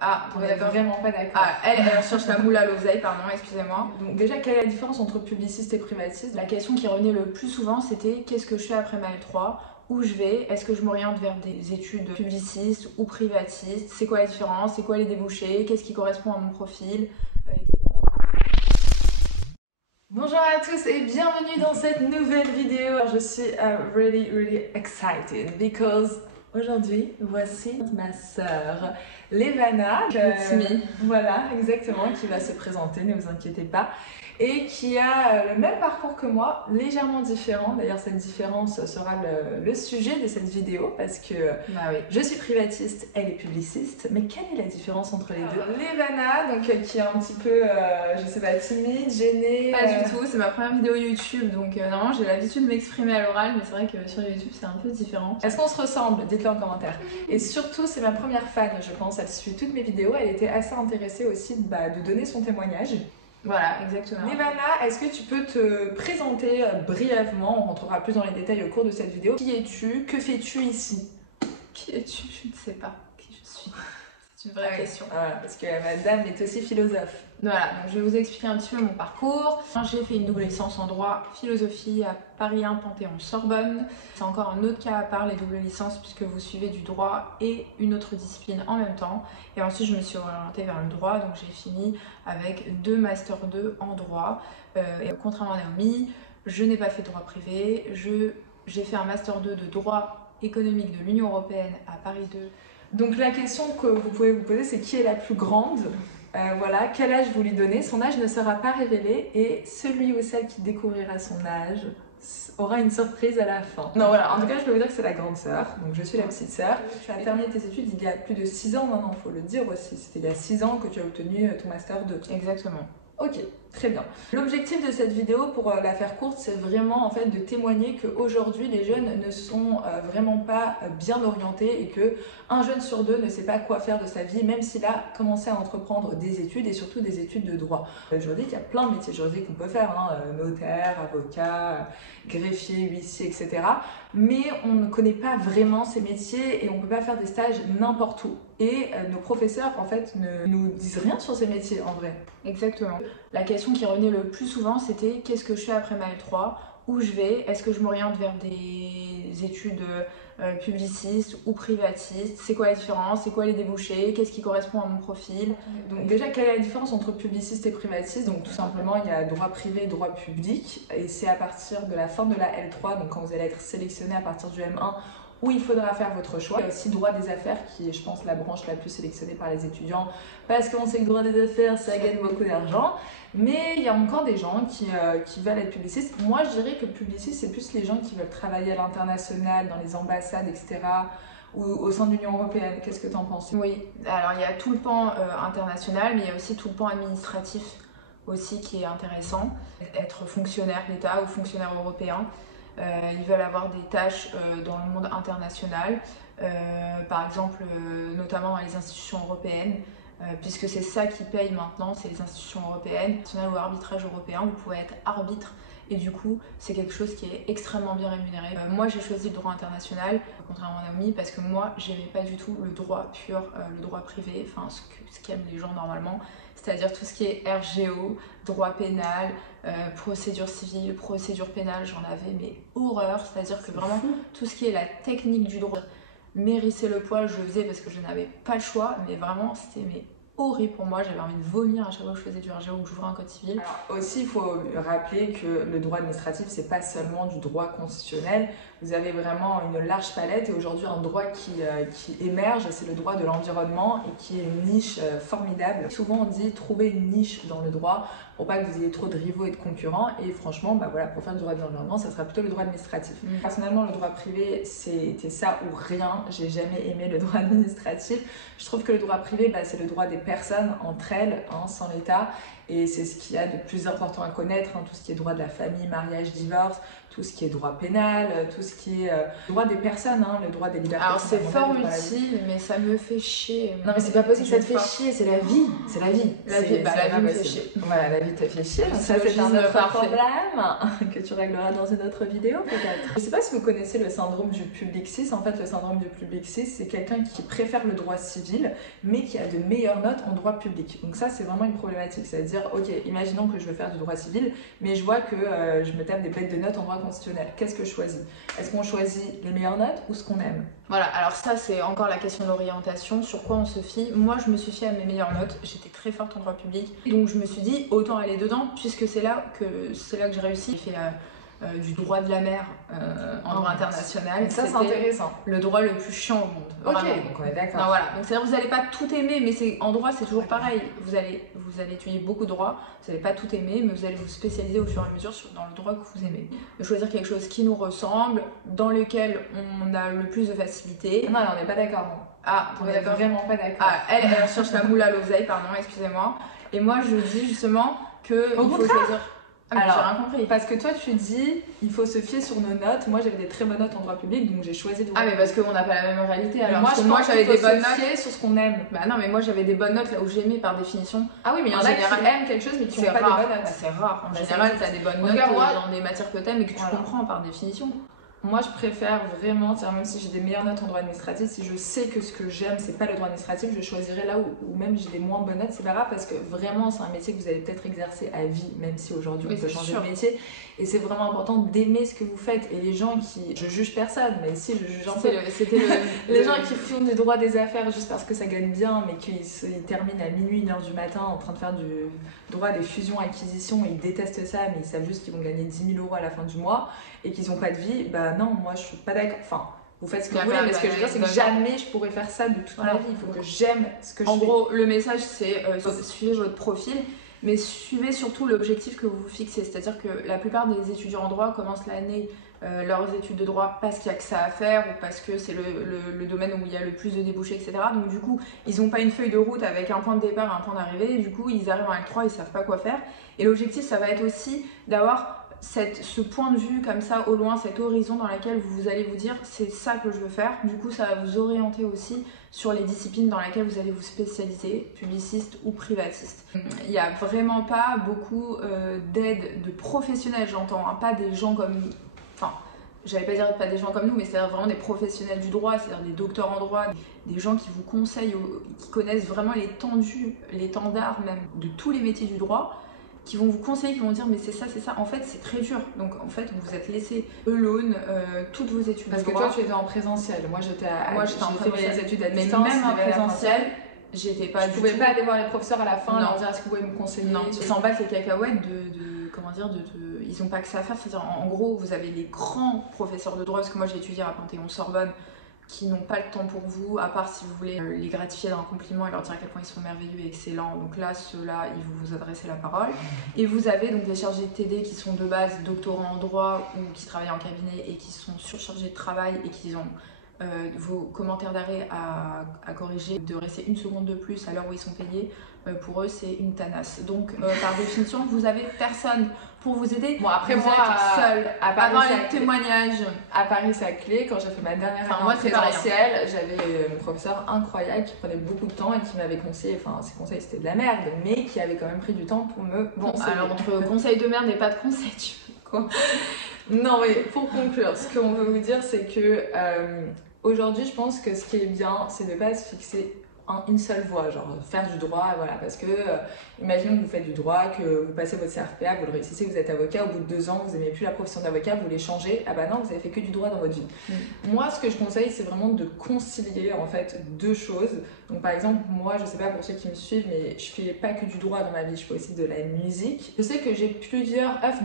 Ah, on n'est vraiment pas d'accord. Ah, elle cherche la moule à l'oseille, pardon, excusez-moi. Donc déjà, quelle est la différence entre publiciste et privatiste? La question qui revenait le plus souvent, c'était qu'est-ce que je fais après ma L3? Où je vais? Est-ce que je m'oriente vers des études publicistes ou privatistes? C'est quoi la différence? C'est quoi les débouchés? Qu'est-ce qui correspond à mon profil? Bonjour à tous et bienvenue dans cette nouvelle vidéo. Je suis really excited because aujourd'hui, voici ma sœur Levana. Voilà, exactement, qui va se présenter, ne vous inquiétez pas. Et qui a le même parcours que moi, légèrement différent. D'ailleurs, cette différence sera le sujet de cette vidéo parce que je suis privatiste, elle est publiciste. Mais quelle est la différence entre les deux? Levana, donc qui est un petit peu, je sais pas, timide, gênée. Pas du tout, c'est ma première vidéo YouTube, donc normalement j'ai l'habitude de m'exprimer à l'oral, mais c'est vrai que sur YouTube c'est un peu différent. Est-ce qu'on se ressemble? Dites-le en commentaire. Et surtout, c'est ma première fan, je pense. Elle suit toutes mes vidéos. Elle était assez intéressée aussi de donner son témoignage. Voilà, exactement. Levana, est-ce que tu peux te présenter brièvement? On rentrera plus dans les détails au cours de cette vidéo. Qui es-tu? Que fais-tu ici? Qui es-tu? Je ne sais pas qui je suis. C'est une vraie question. Voilà, parce que madame est aussi philosophe. Voilà, donc je vais vous expliquer un petit peu mon parcours. J'ai fait une double licence en droit philosophie à Paris 1 Panthéon-Sorbonne. C'est encore un autre cas à part, les doubles licences, puisque vous suivez du droit et une autre discipline en même temps. Et ensuite, je me suis orientée vers le droit, donc j'ai fini avec 2 Master 2 en droit. Et contrairement à Naomi, je n'ai pas fait de droit privé. J'ai fait un Master 2 de droit économique de l'Union Européenne à Paris 2. Donc la question que vous pouvez vous poser, c'est qui est la plus grande? Voilà, quel âge vous lui donnez? Son âge ne sera pas révélé et celui ou celle qui découvrira son âge aura une surprise à la fin. Non, voilà, en tout cas, je peux vous dire que c'est la grande sœur, donc je suis la petite sœur. Tu as terminé tes études il y a plus de 6 ans maintenant, il faut le dire aussi. C'était il y a 6 ans que tu as obtenu ton Master 2. Exactement. Ok, très bien. L'objectif de cette vidéo, pour la faire courte, c'est vraiment en fait de témoigner qu'aujourd'hui les jeunes ne sont vraiment pas bien orientés et que un jeune sur 2 ne sait pas quoi faire de sa vie, même s'il a commencé à entreprendre des études et surtout des études de droit. Juridique, il y a plein de métiers juridiques qu'on peut faire, hein, notaire, avocat, greffier, huissier, etc. Mais on ne connaît pas vraiment ces métiers et on ne peut pas faire des stages n'importe où. Et nos professeurs en fait ne nous disent rien sur ces métiers en vrai. Exactement. La question qui revenait le plus souvent, c'était qu'est-ce que je fais après ma L3? Où je vais? Est-ce que je m'oriente vers des études publicistes ou privatistes? C'est quoi la différence? C'est quoi les débouchés? Qu'est-ce qui correspond à mon profil? Donc déjà, quelle est la différence entre publiciste et privatiste? Donc tout simplement, il y a droit privé et droit public. Et c'est à partir de la fin de la L3, donc quand vous allez être sélectionné à partir du M1, où il faudra faire votre choix. Il y a aussi droit des affaires qui est, je pense, la branche la plus sélectionnée par les étudiants parce qu'on sait que droit des affaires, ça gagne beaucoup d'argent. Mais il y a encore des gens qui veulent être publicistes. Moi, je dirais que publiciste, c'est plus les gens qui veulent travailler à l'international, dans les ambassades, etc. ou au sein de l'Union Européenne. Qu'est-ce que tu en penses? Oui, alors il y a tout le pan international, mais il y a aussi tout le pan administratif aussi qui est intéressant. Être fonctionnaire d'État ou fonctionnaire européen. Ils veulent avoir des tâches dans le monde international, par exemple notamment dans les institutions européennes, puisque c'est ça qui paye maintenant, c'est les institutions européennes. National ou arbitrage européen, vous pouvez être arbitre et du coup c'est quelque chose qui est extrêmement bien rémunéré. Moi j'ai choisi le droit international, contrairement à Naomi, parce que moi j'aimais pas du tout le droit pur, le droit privé, enfin ce qu'aiment les gens normalement, c'est-à-dire tout ce qui est RGO, droit pénal, procédure civile, procédure pénale, j'en avais mais horreur, c'est-à-dire que vraiment tout ce qui est la technique du droit, mérissait le poil, je le faisais parce que je n'avais pas le choix, mais vraiment c'était horrible pour moi, j'avais envie de vomir à chaque fois que je faisais du RGO ou que j'ouvrais un code civil. Alors aussi, il faut rappeler que le droit administratif, c'est pas seulement du droit constitutionnel. Vous avez vraiment une large palette et aujourd'hui, un droit qui émerge, c'est le droit de l'environnement et qui est une niche formidable. Souvent, on dit trouver une niche dans le droit pour pas que vous ayez trop de rivaux et de concurrents. Et franchement, bah voilà, pour faire du droit de l'environnement, ça sera plutôt le droit administratif. Personnellement, le droit privé, c'était ça ou rien. J'ai jamais aimé le droit administratif. Je trouve que le droit privé, bah, c'est le droit des personnes entre elles, hein, sans l'État. et c'est ce qu'il y a de plus important à connaître, hein, tout ce qui est droit de la famille, mariage, divorce, tout ce qui est droit pénal, tout ce qui est droit des personnes, hein, le droit des libertés. Alors c'est fort utile, mais ça me fait chier. Non mais c'est pas possible que ça te fait chier, c'est la vie, c'est la vie. La vie me fait chier. Voilà, la vie te fait chier. Donc ça c'est un autre problème que tu régleras dans une autre vidéo peut-être. Je sais pas si vous connaissez le syndrome du public 6. En fait, le syndrome du public 6, c'est quelqu'un qui préfère le droit civil, mais qui a de meilleures notes en droit public. Donc ça c'est vraiment une problématique, c'est-à-dire ok, imaginons que je veux faire du droit civil, mais je vois que je me tape des bêtes de notes en droit constitutionnel. Qu'est-ce que je choisis? Est-ce qu'on choisit les meilleures notes ou ce qu'on aime? Voilà, alors ça c'est encore la question de l'orientation, sur quoi on se fie. Moi je me suis fiée à mes meilleures notes, j'étais très forte en droit public, donc je me suis dit autant aller dedans puisque c'est là que j'ai réussi. J'ai fait du droit de la mer en droit international. Ça c'est intéressant. Le droit le plus chiant au monde. Ok, vraiment. donc on est d'accord. Non, voilà. Donc c'est-à-dire vous n'allez pas tout aimer, mais en droit c'est toujours pareil. Vous allez étudier beaucoup de droits, vous n'allez pas tout aimer, mais vous allez vous spécialiser au fur et à mesure dans le droit que vous aimez. De choisir quelque chose qui nous ressemble, dans lequel on a le plus de facilité. Non, on n'est pas d'accord. Ah, on est vraiment pas d'accord. Ah, elle cherche la moule à l'oseille, pardon, excusez-moi. Et moi je dis justement que il faut choisir. Alors, j'ai rien compris. Parce que toi tu dis il faut se fier sur nos notes. Moi j'avais des très bonnes notes en droit public, donc j'ai choisi de. Ah mais parce qu'on n'a pas la même réalité. Alors moi j'avais des bonnes notes. Fier sur ce qu'on aime. Bah non mais moi j'avais des bonnes notes là où j'aimais par définition. Ah oui mais il y en a qui aiment quelque chose mais qui n'ont pas des bonnes notes. C'est rare. En général t'as des bonnes notes dans des matières que t'aimes et que tu comprends par définition. Moi, je préfère vraiment, même si j'ai des meilleures notes en droit administratif, si je sais que ce que j'aime, c'est pas le droit administratif, je choisirai là où même j'ai des moins bonnes notes, c'est pas grave parce que vraiment, c'est un métier que vous allez peut-être exercer à vie, même si aujourd'hui on peut changer de métier. Et c'est vraiment important d'aimer ce que vous faites. Et les gens qui. Je juge personne, mais si je juge un peu. Les gens qui font du droit des affaires juste parce que ça gagne bien, mais qu'ils terminent à minuit, 1h du matin en train de faire du droit des fusions-acquisitions, ils détestent ça, mais ils savent juste qu'ils vont gagner 10 000 € à la fin du mois et qu'ils n'ont pas de vie, bah non, moi je suis pas d'accord. Enfin, vous faites ce que vous voulez, mais ce que je veux dire, c'est que jamais je pourrais faire ça de toute ma vie. Il faut que j'aime ce que je fais. En gros, le message, c'est suivez votre profil, mais suivez surtout l'objectif que vous vous fixez. C'est-à-dire que la plupart des étudiants en droit commencent l'année leurs études de droit parce qu'il n'y a que ça à faire ou parce que c'est le domaine où il y a le plus de débouchés, etc. Donc du coup, ils n'ont pas une feuille de route avec un point de départ et un point d'arrivée. Du coup, ils arrivent en L3, ils ne savent pas quoi faire. Et l'objectif, ça va être aussi d'avoir ce point de vue comme ça au loin, cet horizon dans lequel vous allez vous dire c'est ça que je veux faire. Du coup ça va vous orienter aussi sur les disciplines dans lesquelles vous allez vous spécialiser, publiciste ou privatiste. Il n'y a vraiment pas beaucoup d'aide de professionnels, j'entends, hein, pas des gens comme... Enfin, j'allais pas dire pas des gens comme nous, mais c'est-à-dire vraiment des professionnels du droit, c'est-à-dire des docteurs en droit, des gens qui vous conseillent, qui connaissent vraiment l'étendard même de tous les métiers du droit, qui vont vous conseiller, qui vont dire mais c'est ça, en fait c'est très dur. Donc en fait vous vous êtes laissé alone toutes vos études. Parce que toi tu étais en présentiel, moi j'étais fait mes études à distance. Mais même en présentiel, j'étais pas. Je pouvais pas aller voir les professeurs à la fin, leur dire est-ce que vous pouvez me conseiller. Non, ils s'en battent les cacahuètes comment dire, ils ont pas que ça à faire. C'est-à-dire en gros vous avez les grands professeurs de droit, parce que moi j'ai étudié à Panthéon-Sorbonne, qui n'ont pas le temps pour vous, à part si vous voulez les gratifier d'un compliment et leur dire à quel point ils sont merveilleux et excellents. Donc là, ceux-là, ils vont vous adresser la parole. Et vous avez donc des chargés de TD qui sont de base doctorants en droit ou qui travaillent en cabinet et qui sont surchargés de travail et qui ont vos commentaires d'arrêt à corriger, de rester 1 seconde de plus à l'heure où ils sont payés. Pour eux, c'est une tanasse. Donc, par définition, vous avez personne pour vous aider. Bon, après, vous êtes seul. À Paris, avant les témoignages. À Paris, c'est à clé. Quand j'ai fait ma dernière année en présentiel, j'avais une professeure incroyable qui prenait beaucoup de temps et qui m'avait conseillé, enfin, ses conseils c'était de la merde, mais qui avait quand même pris du temps pour me conseiller. Alors, entre conseils de merde et pas de conseils, tu veux quoi? Non, mais pour conclure, ce qu'on veut vous dire, c'est que aujourd'hui, je pense que ce qui est bien, c'est de ne pas se fixer une seule voie, genre faire du droit, voilà, parce que imaginons que vous faites du droit, que vous passez votre CRFPA, vous le réussissez, vous êtes avocat, au bout de 2 ans, vous n'aimez plus la profession d'avocat, vous voulez changer, ah bah non, vous avez fait que du droit dans votre vie. Moi, ce que je conseille, c'est vraiment de concilier en fait 2 choses. Donc par exemple, moi, je sais pas pour ceux qui me suivent, mais je fais pas que du droit dans ma vie, je fais aussi de la musique. Je sais que j'ai plusieurs œufs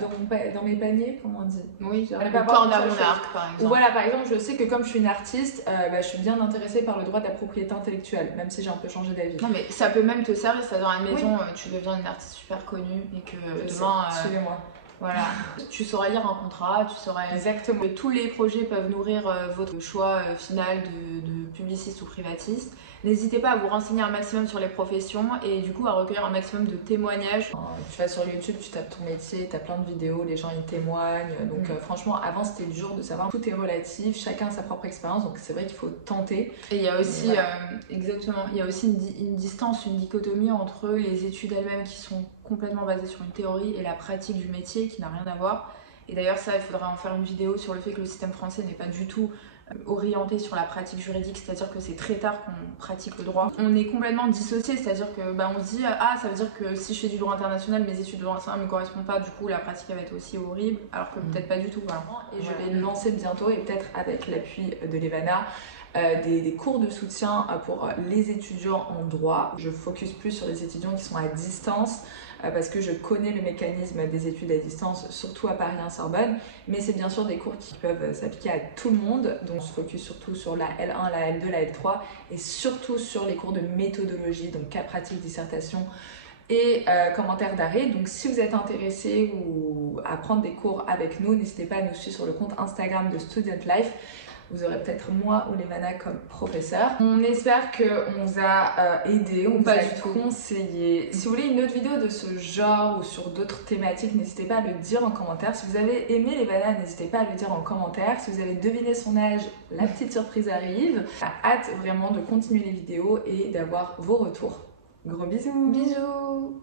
dans mes paniers, comment on dit? Oui, le corps à mon arc, par exemple. Voilà, par exemple, je sais que comme je suis une artiste, je suis bien intéressée par le droit de la propriété intellectuelle, même si j'ai un peu changé d'avis. Non, mais ça peut même te servir, c'est-à-dire, admettons, tu deviens une artiste super connue et que demain... Suivez-moi. Voilà, tu sauras lire un contrat, tu sauras... Exactement. Tous les projets peuvent nourrir votre choix final de publiciste ou privatiste. N'hésitez pas à vous renseigner un maximum sur les professions et du coup à recueillir un maximum de témoignages. Tu vas sur YouTube, tu tapes ton métier, tu as plein de vidéos, les gens ils témoignent. Donc franchement, avant c'était dur de savoir. Tout est relatif, chacun a sa propre expérience, donc c'est vrai qu'il faut tenter. Et il y a aussi, exactement, il y a aussi une distance, une dichotomie entre les études elles-mêmes qui sont complètement basées sur une théorie et la pratique du métier qui n'a rien à voir. Et d'ailleurs ça, il faudra en faire une vidéo sur le fait que le système français n'est pas du tout orienté sur la pratique juridique, c'est-à-dire que c'est très tard qu'on pratique le droit. On est complètement dissocié, c'est-à-dire que on se dit ah ça veut dire que si je fais du droit international, mes études de droit international ne me correspondent pas, du coup la pratique va être aussi horrible, alors que peut-être pas du tout. Voilà. Et je vais lancer bientôt, et peut-être avec l'appui de Levana, des cours de soutien pour les étudiants en droit. Je focus plus sur les étudiants qui sont à distance parce que je connais le mécanisme des études à distance, surtout à Paris-Sorbonne, mais c'est bien sûr des cours qui peuvent s'appliquer à tout le monde, donc on se focus surtout sur la L1, la L2, la L3 et surtout sur les cours de méthodologie, donc cas pratique, dissertation et commentaires d'arrêt. Donc si vous êtes intéressé ou à prendre des cours avec nous, n'hésitez pas à nous suivre sur le compte Instagram de Student Life. Vous aurez peut-être moi ou Levana comme professeur. On espère qu'on vous a aidé, on vous a conseillé. Si vous voulez une autre vidéo de ce genre ou sur d'autres thématiques, n'hésitez pas à le dire en commentaire. Si vous avez aimé Levana, n'hésitez pas à le dire en commentaire. Si vous avez deviné son âge, la petite surprise arrive. J'ai hâte vraiment de continuer les vidéos et d'avoir vos retours. Gros bisous. Bisous.